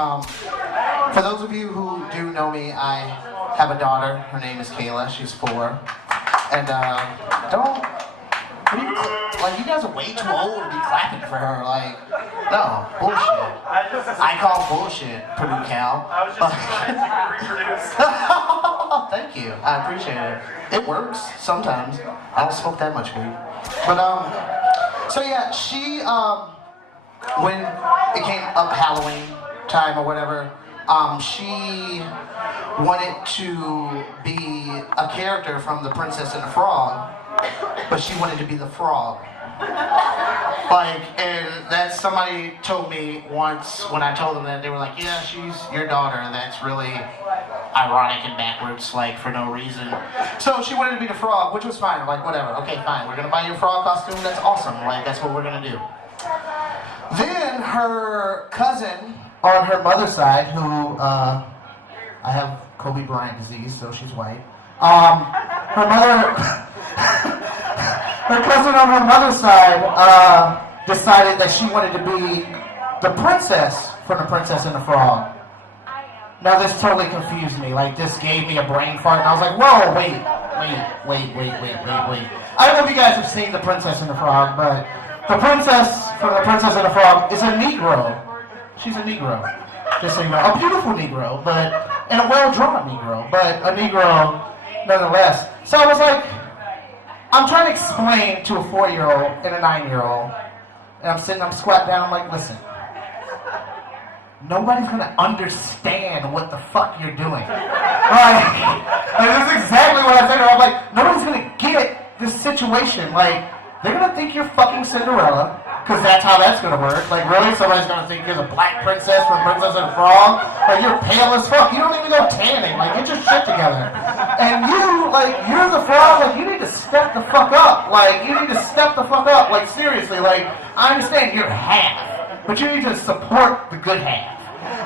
For those of you who do know me, I have a daughter. Her name is Kayla. She's 4. And you guys are way too old to be clapping for her. Like, no, bullshit. I call bullshit, Purdue Cal. I was just reproduce. Thank you. I appreciate it. It works sometimes. I don't smoke that much weed. But so yeah, she when it came up Halloween time or whatever, she wanted to be a character from The Princess and the Frog, but she wanted to be the frog. And that somebody told me once when I told them that, they were like, yeah, she's your daughter, and that's really ironic and backwards, like, for no reason. So she wanted to be the frog, which was fine. I'm like, whatever, okay, fine. We're gonna buy you a frog costume, that's awesome. Like, that's what we're gonna do. Then her cousin on her mother's side, who, I have Kobe Bryant disease, so she's white. Her cousin on her mother's side decided that she wanted to be the princess from The Princess and the Frog. Now this totally confused me. Like, this gave me a brain fart, and I was like, whoa, wait. I don't know if you guys have seen The Princess and the Frog, but the princess from The Princess and the Frog is a Negro. She's a Negro. Just so you know. A beautiful Negro, and a well-drawn Negro, but a Negro nonetheless. So I was like, I'm trying to explain to a 4-year-old and a 9-year-old, and I'm squat down, I'm like, listen, nobody's gonna understand what the fuck you're doing. Like, this is exactly what I said. I'm like, nobody's gonna get this situation. Like, they're gonna think you're fucking Cinderella, because that's how that's gonna work. Like, really? Somebody's gonna think you're the black princess from Princess and the Frog? Like, you're pale as fuck. You don't even go tanning. Like, get your shit together. And you, like, you're the frog. Like, you need to step the fuck up. Like, you need to step the fuck up. Like, seriously. Like, I understand you're half, but you need to support the good half.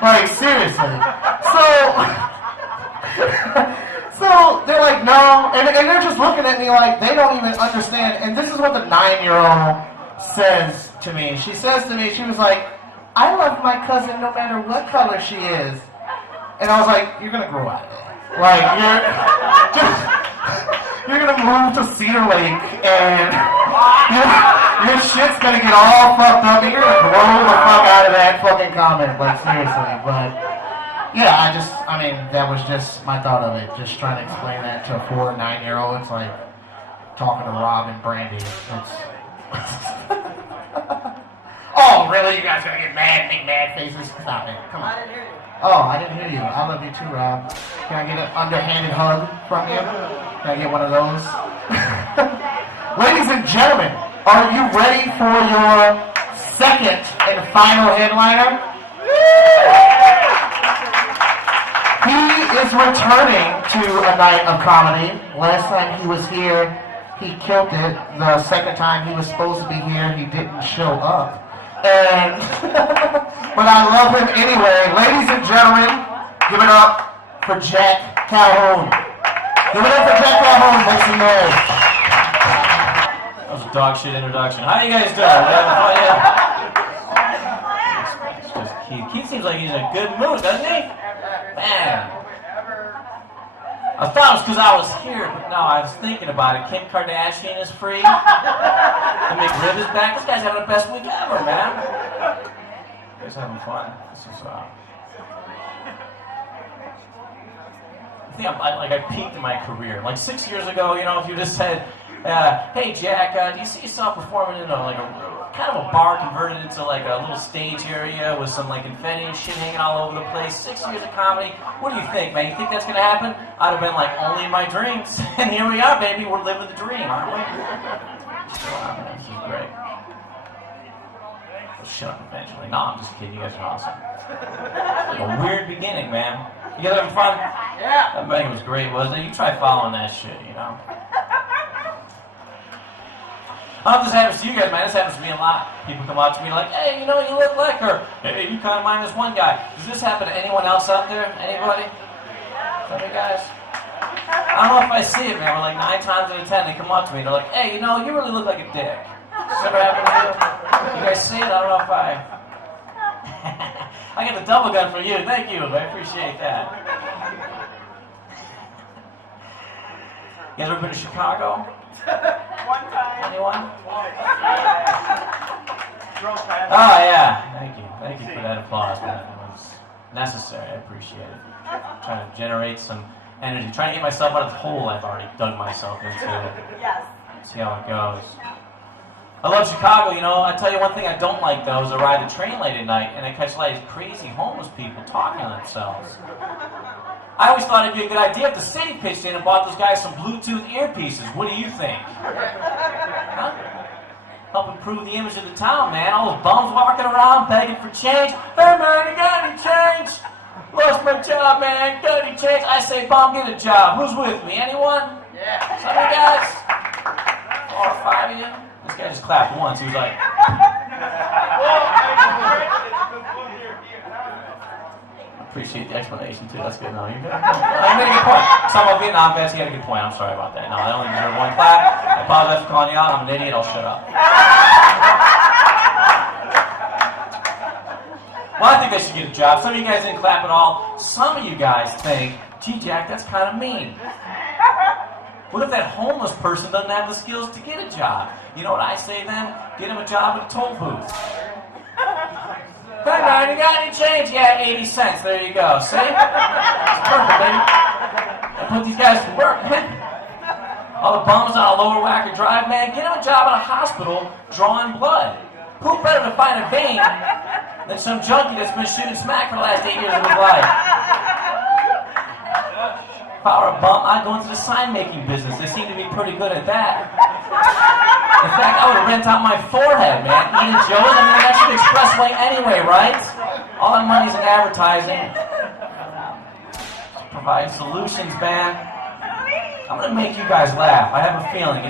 Like, seriously. So they're like, no, and they're just looking at me like they don't even understand. And this is what the 9-year-old says to me. She says to me, she was like, I love my cousin no matter what color she is. And I was like, you're gonna grow out of it. Like, you're gonna move to Cedar Lake, and your shit's gonna get all fucked up, and you're gonna grow the fuck out of that fucking comment. Like, seriously. But yeah, I mean, that was just my thought of it. Just trying to explain that to a 4 or 9-year-old. It's like talking to Rob and Brandy. Oh, really? You guys gonna get mad, make mad faces? Stop it. Come on. I didn't hear you. Oh, I didn't hear you. I love you too, Rob. Can I get an underhanded hug from you? Can I get one of those? Ladies and gentlemen, are you ready for your second and final headliner? He is returning to a night of comedy. Last time he was here, he killed it. The second time he was supposed to be here, he didn't show up. And but I love him anyway. Ladies and gentlemen, give it up for Jack Calhoun. Give it up for Jack Calhoun. Make some noise. That was a dog shit introduction. How you guys doing? Yeah. It's just Keith. Keith seems like he's in a good mood, doesn't he? Man. I thought it was because I was here, but no, I was thinking about it. Kim Kardashian is free. The McRib is back. This guy's having the best week ever, man. You guys having fun? This is, I think I peaked in my career. Like 6 years ago, you know, if you just said, hey Jack, do you see yourself performing in a kind of a bar converted into like a little stage area with some like confetti and shit hanging all over the place? 6 years of comedy. What do you think, man? You think that's gonna happen? I'd have been like, only in my dreams. And here we are, baby. We're living the dream, aren't we? Wow, man, this is great. We'll shut up eventually. No, I'm just kidding. You guys are awesome. Like a weird beginning, man. You guys having fun? Yeah. That bang was great, wasn't it? You try following that shit, you know. I don't know if this happens to you guys, man. This happens to me a lot. People come out to me like, hey, you know, you look like her. Hey, you kind of mind this one guy. Does this happen to anyone else out there? Anybody? Any guys? I don't know if I see it, man. We're like 9 times out of 10, they come up to me. They're like, hey, you know, you really look like a dick. Does that ever happen to you? You guys see it? I don't know if I I get the double gun for you. Thank you. I appreciate that. You guys ever been to Chicago? One time. Anyone? Oh, yeah. Thank you. Thank you for that applause, man. It was necessary. I appreciate it. Trying to generate some energy. Trying to get myself out of the hole I've already dug myself into. Yes. See how it goes. I love Chicago, you know. I tell you one thing I don't like, though, is I ride the train late at night and I catch like these crazy homeless people talking to themselves. I always thought it'd be a good idea if the city pitched in and bought those guys some Bluetooth earpieces. What do you think? Huh? Help improve the image of the town, man. All those bums walking around begging for change. Hey, man, you got any change? Lost my job, man. Got any change? I say, bum, get a job. Who's with me? Anyone? Yeah. Some of you guys? 4 or 5 of you? This guy just clapped once. He was like... Appreciate the explanation, too. That's good. No, you're good. You made a good point. Some of Vietnam vets, he had a good point. I'm sorry about that. No, I only deserve 1 clap. I apologize for calling you out. I'm an idiot. I'll shut up. Well, I think they should get a job. Some of you guys didn't clap at all. Some of you guys think, gee, Jack, that's kind of mean. What if that homeless person doesn't have the skills to get a job? You know what I say then? Get him a job at a toll booth. Hey, man, you got any change? Yeah, 80 cents. There you go. See? It's perfect, baby. I put these guys to work, man. All the bums on a lower Wacker Drive, man, get them a job at a hospital drawing blood. Who better to find a vein than some junkie that's been shooting smack for the last 8 years of his life? If I were a bum, I'd go into the sign-making business. They seem to be pretty good at that. In fact, I would rent out my forehead, man. Eating Joe's, I mean, that's the expressway anyway, right? All that money's in advertising. Provide solutions, man. I'm gonna make you guys laugh. I have a feeling.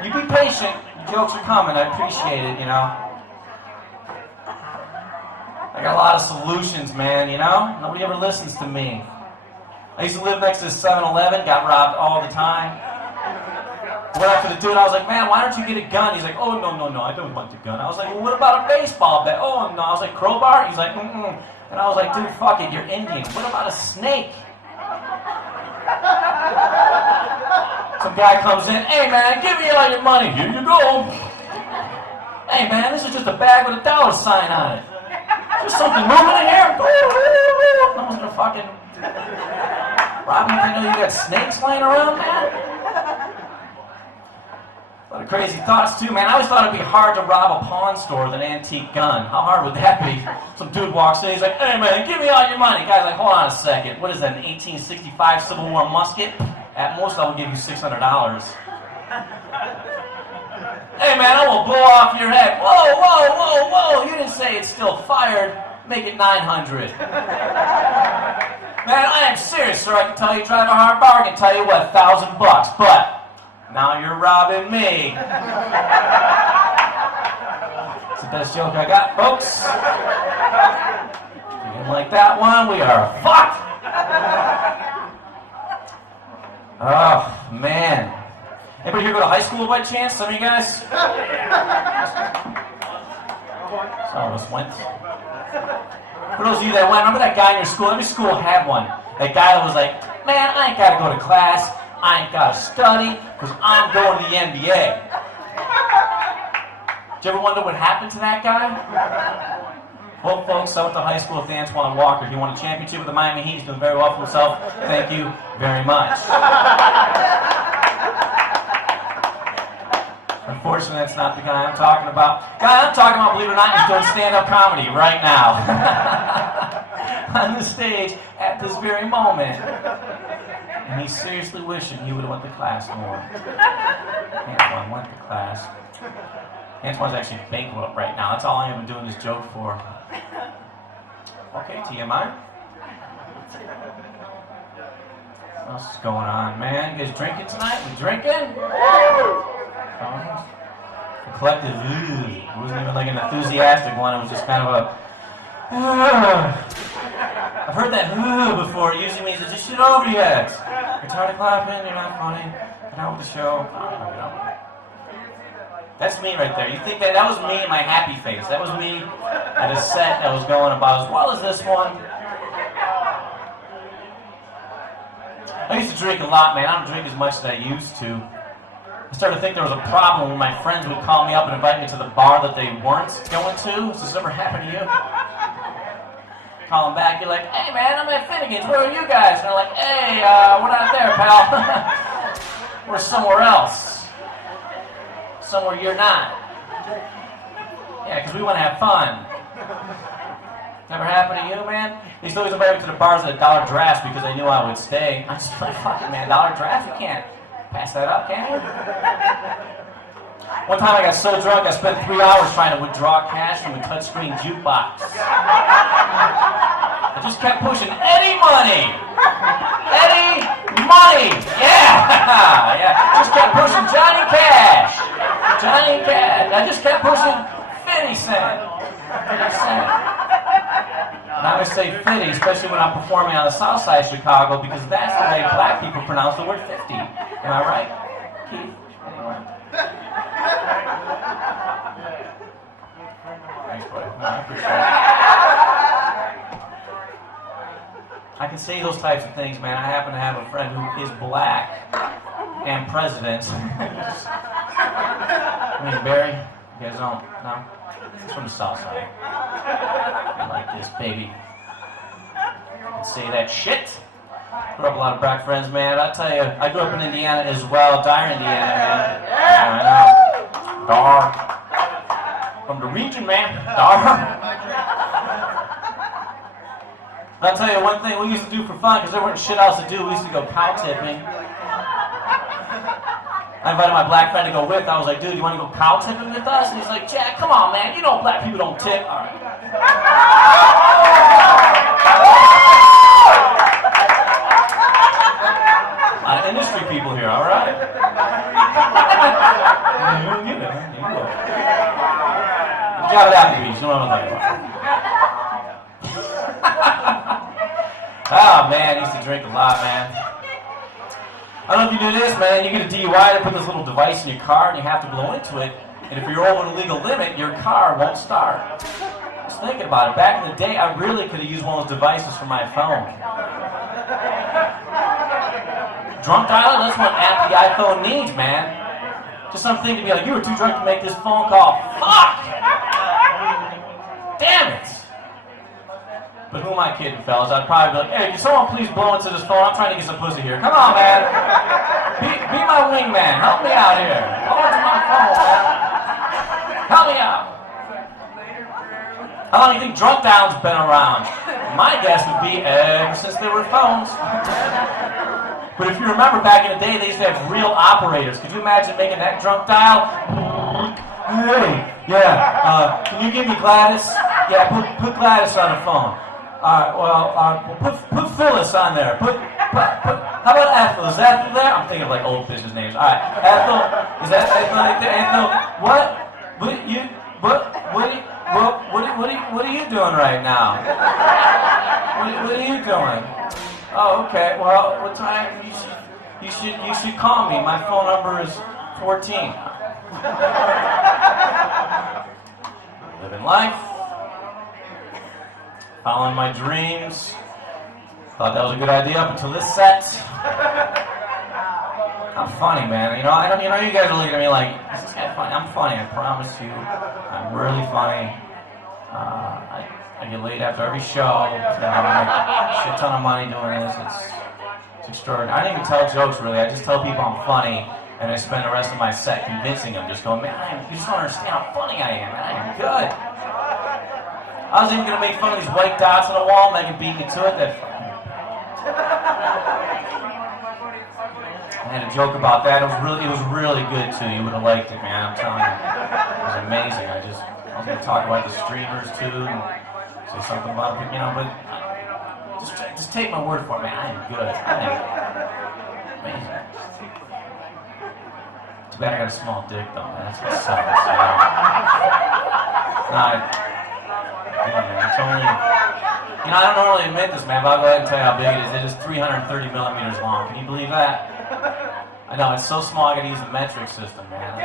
You be patient. The jokes are coming. I appreciate it, you know. I got a lot of solutions, man, you know? Nobody ever listens to me. I used to live next to 7-Eleven, got robbed all the time. Went after the dude, I was like, man, why don't you get a gun? He's like, oh, no, I don't want the gun. I was like, well, what about a baseball bat? Oh, no. I was like, crowbar? He's like, mm-mm. And I was like, dude, fuck it, you're Indian. What about a snake? Some guy comes in, hey, man, give me all your money. Here you go. Hey, man, this is just a bag with a dollar sign on it. Is there something moving in here? No one's gonna fucking rob me if they know you got snakes laying around, man. A lot of crazy thoughts, too, man. I always thought it'd be hard to rob a pawn store with an antique gun. How hard would that be? Some dude walks in, he's like, hey, man, give me all your money. Guy's like, hold on a second. What is that, an 1865 Civil War musket? At most, I will give you $600. Hey, man, I will blow off your head. Whoa. You didn't say it's still fired. Make it 900. Man, I am serious, sir. I can tell you drive a hard bargain. Tell you what, $1,000. But now you're robbing me. It's the best joke I got, folks. If you didn't like that one, we are fucked. Oh, man. Anybody here go to high school by chance? Some of you guys? Some of us went. For those of you that went, remember that guy in your school? Every school had one. That guy that was like, man, I ain't got to go to class. I ain't got to study because I'm going to the NBA. Did you ever wonder what happened to that guy? Well, folks, I went to high school with Antoine Walker. He won a championship with the Miami Heat. He's doing very well for himself. Thank you very much. Unfortunately, that's not the guy I'm talking about. Guy I'm talking about, believe it or not, is doing stand-up comedy right now. On the stage at this very moment. And he's seriously wishing he would have went to class more. Antoine went to class. Antoine's actually bankrupt right now. That's all I'm even doing this joke for. Okay, TMI. What else is going on, man? You guys drinking tonight? We drinking? The collective, it wasn't even like an enthusiastic one. It was just kind of a, I've heard that before. It usually means, is this shit over yet? You're tired of clapping, you're not funny, get out with the show. That's me right there. You think that was me in my happy face. That was me at a set that was going about as well as this one. I used to drink a lot, man. I don't drink as much as I used to. I started to think there was a problem when my friends would call me up and invite me to the bar that they weren't going to. Has this ever happened to you? Call them back, you're like, hey man, I'm at Finnegan's, where are you guys? And they're like, hey, we're not there, pal. We're somewhere else. Somewhere you're not. Yeah, because we want to have fun. Never happened to you, man? They used to always invite me to the bars at $1 draft because they knew I would stay. I was like, fuck it, man, $1 draft? You can't pass that up, can you? One time I got so drunk I spent 3 hours trying to withdraw cash from the touchscreen jukebox. I just kept pushing, Eddie money! Eddie money! Yeah! Yeah. Just kept pushing Johnny Cash! Johnny Cash! I just kept pushing 50 cent! 50 cent. And I always say 50, especially when I'm performing on the south side of Chicago, because that's the way black people pronounce the word 50. Am I right, Keith? Anyway. Thanks, buddy. No, I appreciate it. I can say those types of things, man. I happen to have a friend who is black and president. I mean, Barry, you guys don't? No? He's from the south side. I like this, baby. I can say that shit. Grew up a lot of black friends, man. I tell you, I grew up in Indiana as well, Dyer, Indiana, man. Yeah, I know. Dar. From the region, man. Dar. I'll tell you one thing we used to do for fun, because there wasn't shit else to do, we used to go cow tipping. I invited my black friend to go with. I was like, dude, you want to go cow tipping with us? And he's like, Jack, come on, man. You know black people don't tip. All right. A lot of industry people here, all right? You got it out of these. You know what I'm talking about. Oh, man, I used to drink a lot, man. I don't know if you do this, man. You get a DUI, they put this little device in your car, and you have to blow into it. And if you're over the legal limit, your car won't start. I was thinking about it. Back in the day, I really could have used one of those devices for my phone. Drunk dialer, that's what app the iPhone needs, man. Just something to be like, you were too drunk to make this phone call. Fuck! Damn it! But who am I kidding, fellas? I'd probably be like, hey, can someone please blow into this phone? I'm trying to get some pussy here. Come on, man. Be my wingman. Help me out here. Blow into my phone, man. Help me out. How long do you think drunk dial's been around? My guess would be ever since there were phones. But if you remember back in the day, they used to have real operators. Could you imagine making that drunk dial? Hey, yeah, can you give me Gladys? Yeah, put Gladys on the phone. Put Phyllis on there. How about Ethel? Is Ethel there? I'm thinking of like old business names. All right, Ethel. Is that Ethel right there? Ethel, what are you doing right now? What are you doing? Oh, okay. Well, what time? You should call me. My phone number is 14. Living life. Following my dreams. Thought that was a good idea up until this set. I'm funny, man. You know, you guys are looking at me like, is this guy funny? I'm funny, I promise you. I'm really funny. I get laid after every show. I make a shit ton of money doing this. It's extraordinary. I don't even tell jokes, really. I just tell people I'm funny, and I spend the rest of my set convincing them, just going, man, you just don't understand how funny I am. Man, I am good. I was even going to make fun of these white dots on the wall, Megan beat me to it. I had a joke about that. It was really good too. You would have liked it, man. I'm telling you, it was amazing. I was going to talk about the streamers too, and say something about it, but just take my word for it, man. I am good. I am amazing. Too bad I got a small dick though, man. That's what sucks. It's only, I don't normally admit this, man, but I'll go ahead and tell you how big it is. It is 330 millimeters long. Can you believe that? I know, it's so small I gotta use the metric system, man.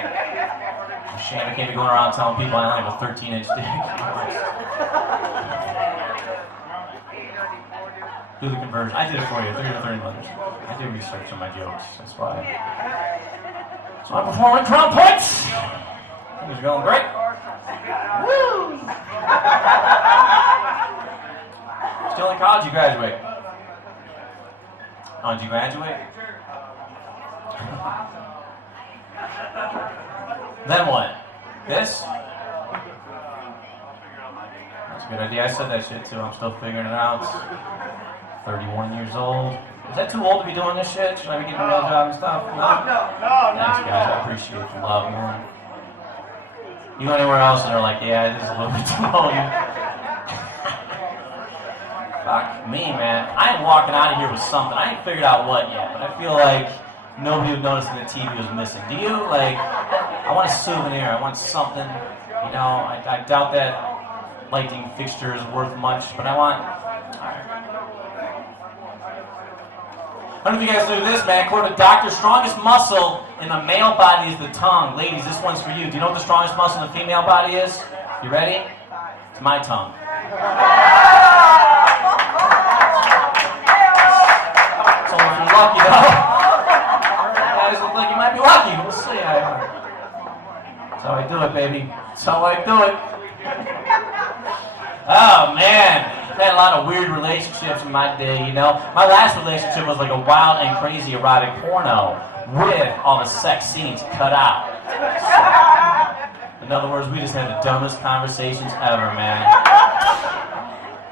Shame I can't be going around telling people I only have a 13-inch dick. Do the conversion. I did it for you, 3 to 30 minutes. I did research on my jokes, that's why. So I'm performing Crown Points. Things are going great. Woo! Still in college, you graduate. Oh, did you graduate? Then what? This? That's a good idea. I said that shit too. I'm still figuring it out. 31 years old. Is that too old to be doing this shit? Should I be getting a real job and stuff? No. Thanks, guys. I appreciate your love, man. You go anywhere else and they're like, yeah, this is a little bit too old. Fuck me, man. I am walking out of here with something. I ain't figured out what yet, but I feel like nobody would notice that the TV was missing. Do you? Like, I want a souvenir. I want something. You know, I doubt that lighting fixture is worth much, but I want... Alright. I don't know if you guys knew this, man. According to doctor, strongest muscle in the male body is the tongue. Ladies, this one's for you. Do you know what the strongest muscle in the female body is? You ready? It's my tongue. So if you're lucky, though. You guys look like you might be lucky. We'll see. That's how I do it, baby. That's how I do it. Oh, man. I've had a lot of weird relationships in my day, you know. My last relationship was like a wild and crazy erotic porno with all the sex scenes cut out. In other words, we just had the dumbest conversations ever, man.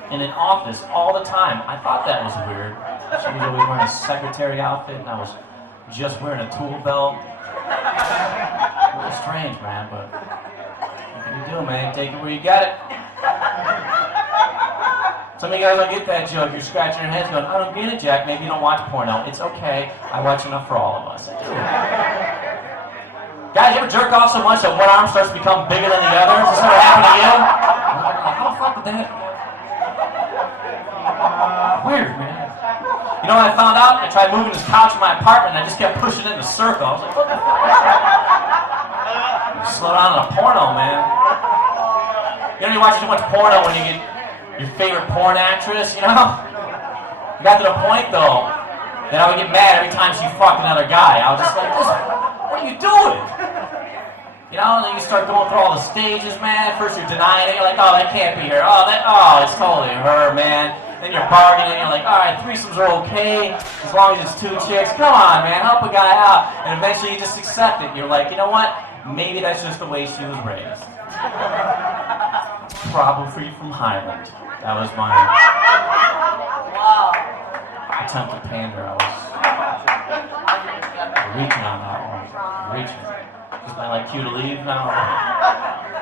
In an office all the time. I thought that was weird. She was always wearing a secretary outfit and I was just wearing a tool belt. Really strange, man, but what can you do, man? Take it where you got it. Some of you guys don't get that joke. You're scratching your heads going, I don't get it, Jack. Maybe you don't watch porno. It's okay. I watch enough for all of us. Guys, you ever jerk off so much that one arm starts to become bigger than the other? Is this what happened to you? How the fuck did that? Weird, man. You know what I found out? I tried moving this couch in my apartment and I just kept pushing it in a circle. I was like, what the fuck? Slow down on a porno, man. You know, you watch too much porno when you get your favorite porn actress, you know? It got to the point, though, that I would get mad every time she fucked another guy. I was just like, what are you doing? You know, and then you start going through all the stages, man. First you're denying it. You're like, oh, that can't be her. Oh, it's totally her, man. Then you're bargaining. You're like, all right, threesomes are okay as long as it's 2 chicks. Come on, man, help a guy out. And eventually you just accept it. You're like, you know what? Maybe that's just the way she was raised. Probably from Highland. That was my attempt to pander. I was reaching on that one. Reaching. Is my like cue to leave now?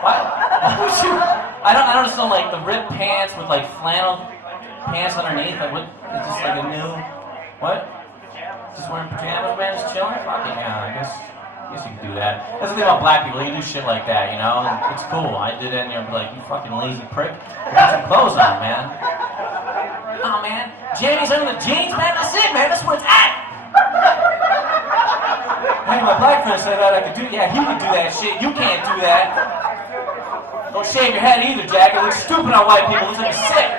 What? I don't understand like the ripped pants with like flannel pants underneath. Like what? It's just like a new what? Just wearing pajamas, man, just chilling? Fucking yeah, I guess you can do that. That's the thing about black people, you do shit like that, you know? And it's cool. I did it and you're like, you fucking lazy prick. Put some clothes on, man. Oh, man. Jamie's under the jeans, man. That's it, man. That's where it's at. Hey, my black friend said that I could do. Yeah, he could do that shit. You can't do that. Don't shave your head either, Jack. It looks stupid on white people. It looks like you're sick.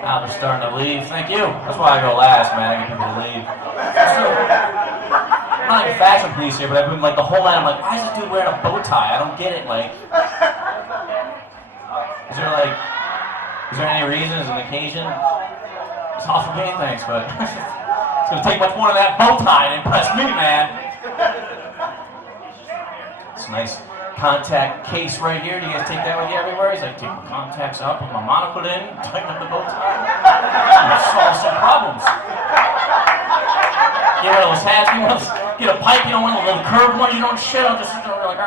Now they're starting to leave. Thank you. That's why I go last, man. I get people to leave. I'm not like a fashion police here, but I've been like the whole night. I'm like, why is this dude wearing a bow tie? I don't get it. Like, is there any reason? Is it an occasion? It's all for me, thanks, but it's gonna take much more than that bow tie to impress me, man. It's a nice contact case right here. Do you guys take that with you everywhere? He's like, take my contacts up, put my monocle in, tighten up the bow tie. Solve some problems. Get one of those hats, get a pipe, you know, one of the little curved ones, you don't shit, I'll just sit there like,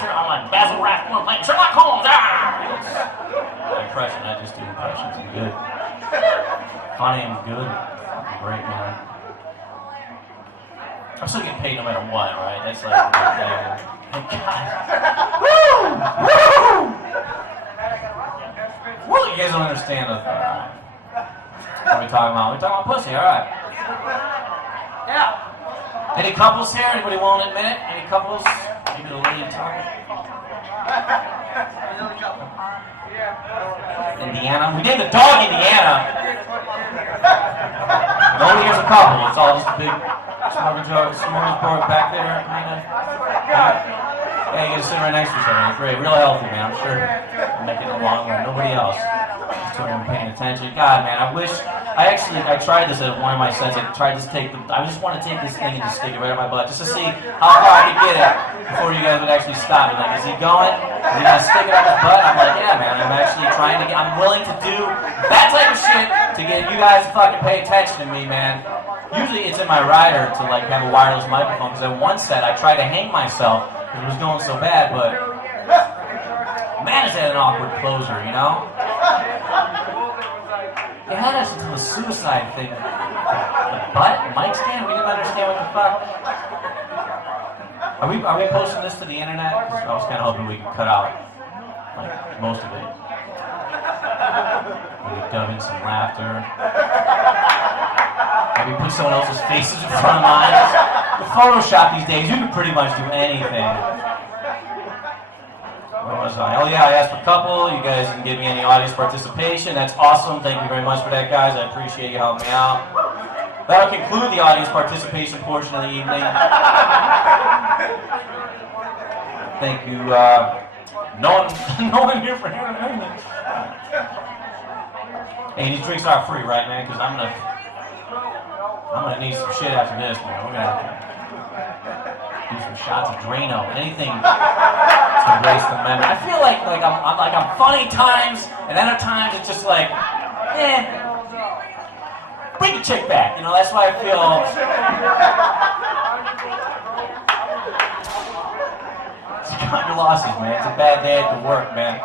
sure, I'm like Basil Rathbone playing Sherlock Holmes, My impression, I just do impressions, I'm good. Funny, I'm good. I'm great, man. I'm still getting paid no matter what, right? That's like, thank God. Woo! Woo! Well, you guys don't understand that. What are we talking about? We're talking about pussy, alright. Yeah. Any couples here? Anybody won't admit it? Any couples? Maybe the lady talking. Indiana. We named the dog Indiana. Nobody here's a couple. It's all just a big smorgasbord back there, kind of. Yeah, you gotta sit right next to each other. Great, real healthy, man. I'm sure I'm making it along with nobody else. So I'm paying attention. God, man, I tried this at one of my sets. I just want to take this thing and just stick it right up my butt, just to see how far I could get it before you guys would actually stop me. Like, is he going? Is he gonna stick it up his butt? I'm like, yeah, man. I'm willing to do that type of shit to get you guys to fucking pay attention to me, man. Usually it's in my rider to like have a wireless microphone, because at one set I tried to hang myself because it was going so bad, but man, is that an awkward closer, you know? They had us into the suicide thing. The butt, mic stand, we didn't understand what the fuck. Are we posting this to the internet? I was kind of hoping we could cut out like most of it. Maybe dub in some laughter. Maybe put someone else's faces in front of mine. With Photoshop these days, you can pretty much do anything. Where was I? Oh yeah, I asked for a couple. You guys can give me any audience participation. That's awesome. Thank you very much for that, guys. I appreciate you helping me out. That'll conclude the audience participation portion of the evening. Thank you. No one here for hearing anything. Hey, these drinks are free, right, man? Because I'm gonna need some shit after this, man. We're gonna have to do some shots of Drano, anything to erase the memory. I feel like I'm funny times, and other times it's just like, bring the chick back. You know, that's why I feel. Cut your losses, man. It's a bad day at the work, man.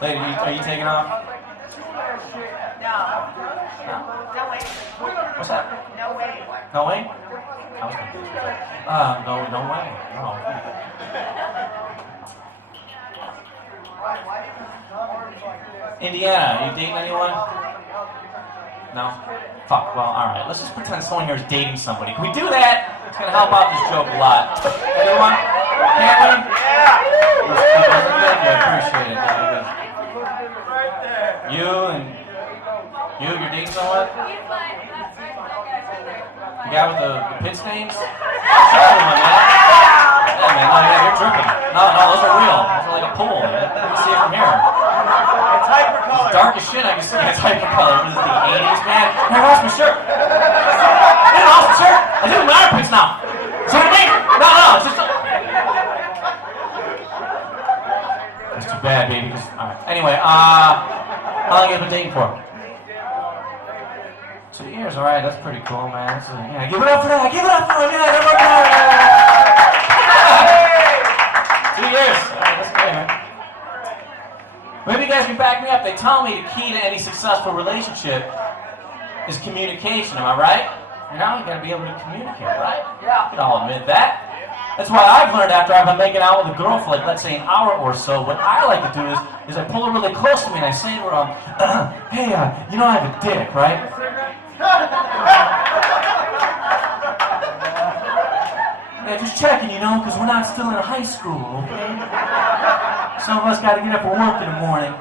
Lady, are you taking off? No. No way. What's that? No way. No way? I was confused. No way. No. Indiana, you dating anyone? No? Fuck, well, alright. Let's just pretend someone here is dating somebody. Can we do that? It's gonna help out this joke a lot. Anyone? Can't we? Yeah! I appreciate it. You're dating someone? The guy with the pit stains? Show me one, man. Yeah, man, you're dripping. No, those are real. Those are like a pool, man. You can see it from here. It's hypercolor. It's dark as shit, I can see it's hypercolor. What is it, the 80s, man? I lost my shirt. I lost my shirt. I do my armpits now. See what I mean? No, it's just... That's too bad, baby. Alright. Anyway, how long have you been dating for? 2 years, alright, that's pretty cool, man. Yeah, give it up for that, give it up for it, yeah, give it up for that. 2 years, alright, that's great, man. Maybe you guys can back me up. They tell me the key to any successful relationship is communication, am I right? You know, you gotta be able to communicate, right? Yeah. You can all admit that. That's why I've learned after I've been making out with a girl for like, let's say, an hour or so, what I like to do is I pull her really close to me and I say to her, hey, you know I have a dick, right? Yeah, just checking, you know, because we're not still in high school, okay? Some of us got to get up for work in the morning.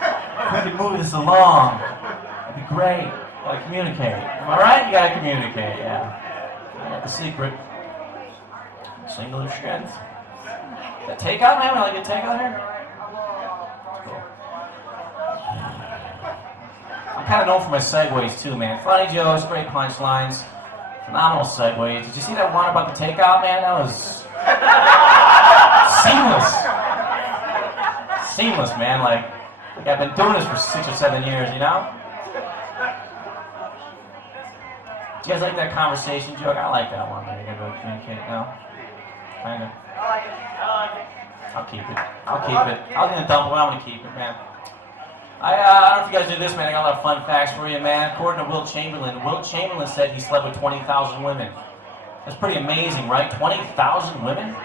If we could move this along, that'd be great. Gotta communicate. Am I right? You gotta communicate, yeah. I got the secret. Singular strength. That takeout, man? We like a takeout here? Cool. I'm kind of known for my segues too, man. Funny jokes, great punchlines, phenomenal segues. Did you see that one about the takeout, man? That was seamless, man. Like I've been doing this for 6 or 7 years, you know? You guys like that conversation joke? I like that one, man. You gotta go communicate now. Kinda. I'll keep it. I was gonna dump it, but I'm gonna keep it, man. I don't know if you guys do this, man. I got a lot of fun facts for you, man. According to Wilt Chamberlain said he slept with 20,000 women. That's pretty amazing, right? 20,000 women?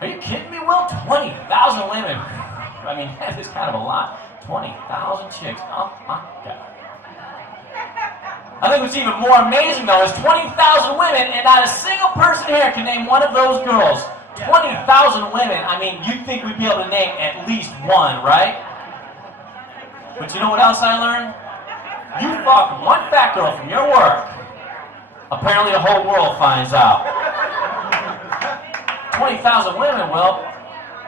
Are you kidding me, Wilt? 20,000 women. I mean, that is kind of a lot. 20,000 chicks. Oh my God. I think what's even more amazing, though, is 20,000 women, and not a single person here can name one of those girls. 20,000 women. I mean, you'd think we'd be able to name at least one, right? But you know what else I learned? You fuck one fat girl from your work. Apparently the whole world finds out. 20,000 women, well,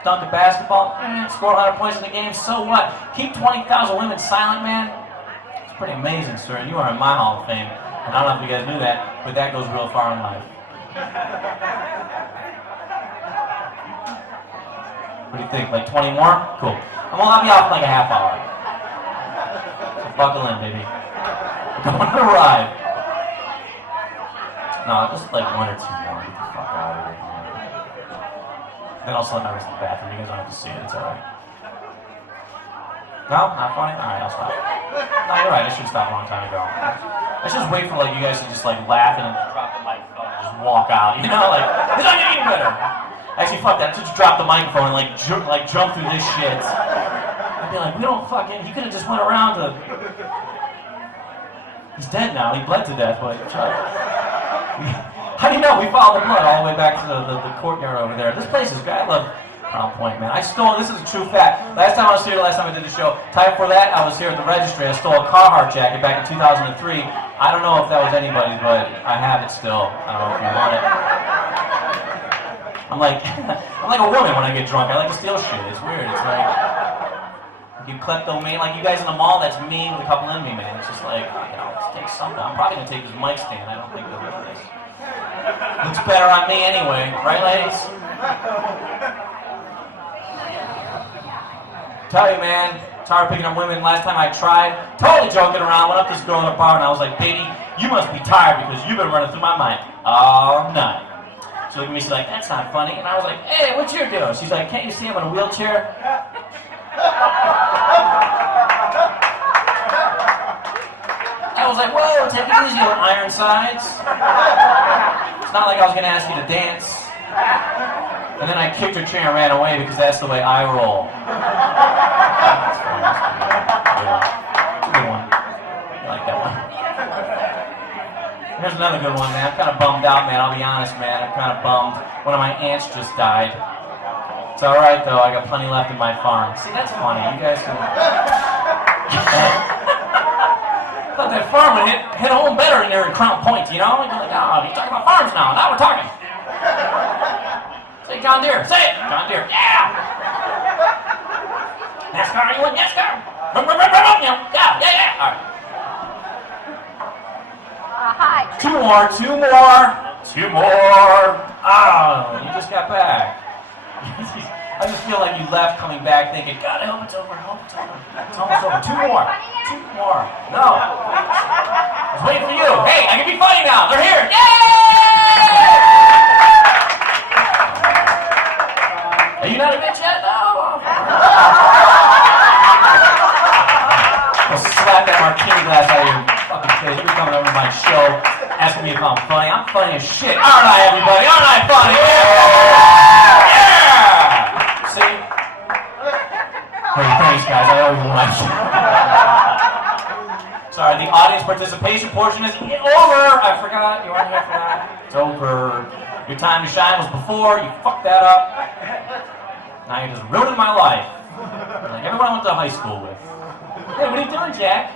dunk a basketball, score 100 points in the game, so what? Keep 20,000 women silent, man. It's pretty amazing, sir, and you are in my Hall of Fame. And I don't know if you guys knew that, but that goes real far in life. What do you think, like 20 more? Cool. I'll be off in like a half hour. So buckle in, baby. We're going on a ride. No, just like one or two more. Get the fuck out of here. Then I'll slip my wrist in the bathroom. You guys don't have to see it. It's alright. No? Not funny? Alright, I'll stop. No, you're right. I should have stopped a long time ago. I should just wait for like you guys to just like laugh and then drop the microphone and just walk out. You know, like, it's not getting any better. Actually, fuck that. Just drop the microphone and like jump through this shit. I'd be like, we don't fucking. He could have just went around to. He's dead now. He bled to death, but. How do you know? We followed the blood all the way back to the courtyard over there. This place is great. I love Crown Point, man. I stole. This is a true fact. Last time I was here, last time I did the show, time before that, I was here at the registry. I stole a Carhartt jacket back in 2003. I don't know if that was anybody's, but I have it still. I don't know if you want it. I'm like a woman when I get drunk. I like to steal shit. It's weird. It's like you kleptomaniac, like you guys in the mall. That's me with a couple in me, man. It's just like, you know, let's take something. I'm probably gonna take this mic stand. I don't think they'll do this. Looks better on me anyway, right, ladies? Tell you, man, it's hard picking up women. Last time I tried, totally joking around, went up to this girl in a bar, and I was like, baby, you must be tired because you've been running through my mind all night. She looked at me, she's like, that's not funny. And I was like, hey, what's your deal? She's like, can't you see I'm in a wheelchair? I was like, whoa, take it easy on Ironsides. It's not like I was going to ask you to dance. And then I kicked her chair and ran away because that's the way I roll. That's funny. It's a good one. I like that one. Here's another good one, man. I'm kind of bummed out, man. I'll be honest, man. I'm kind of bummed. One of my aunts just died. It's alright, though. I got plenty left in my farm. See, that's funny. You guys can... I thought that farm would hit home better in there in Crown Point, you know? You're like, oh, you're talking about farms now. Now we're talking. Say John Deere. Say it. John Deere. Yeah! NASCAR, you want NASCAR? Yeah. All right. Hi. Two more. Oh, you just got back. I just feel like you left coming back thinking, God, I hope it's over. It's almost over. Two more. No. I was waiting for you. Hey, I can be funny now. They're here. Yay! Are you not a bitch yet? No. I'll slap that martini glass out of your fucking face. You're coming over to my show asking me if I'm funny. I'm funny as shit. Aren't I, everybody? Aren't I funny? Yeah! See? Hey, thanks, guys. I always watch. Sorry, the audience participation portion is over. I forgot. You weren't here for that. It's over. Your time to shine was before. You fucked that up. Now you're just ruining my life. Like everyone I went to high school with. Hey, what are you doing, Jack?